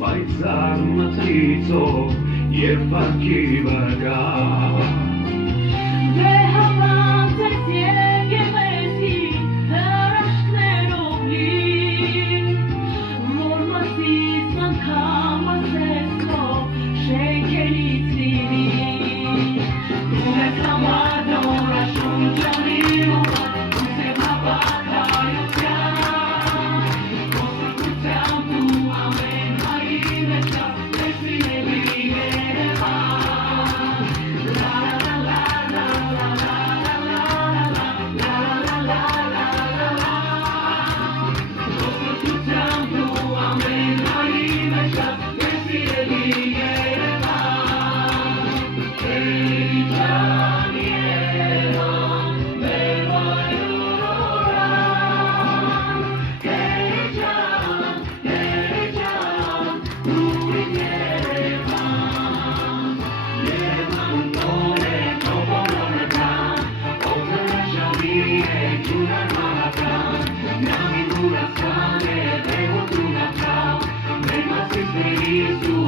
Պայծառ մթրիցով և պարքի վրա Դե հավանցես եկեղեցի հրաշքներով լի Որ մասից անգամ ասես քո շենքերից լինի Դու ես համար նորաշունչանի ուղղ ու սև հավատայության Ոսկրությամբ դու ամեն հայի մեջ կաս ես սիրելի Երևան Ոսկրությամբ դու ամեն հայի մեջ կաս ես սիրելի Երևան Էի ջան Երևան մեր վայրուր օրան Էի ջան դու իմ Երևան Երևան տոն է քո բոլորը կան Օդը շավի է ջուրը մահական Միամին ուրասան է վեհոտ ու նավճավ Մեր մասիստերից ու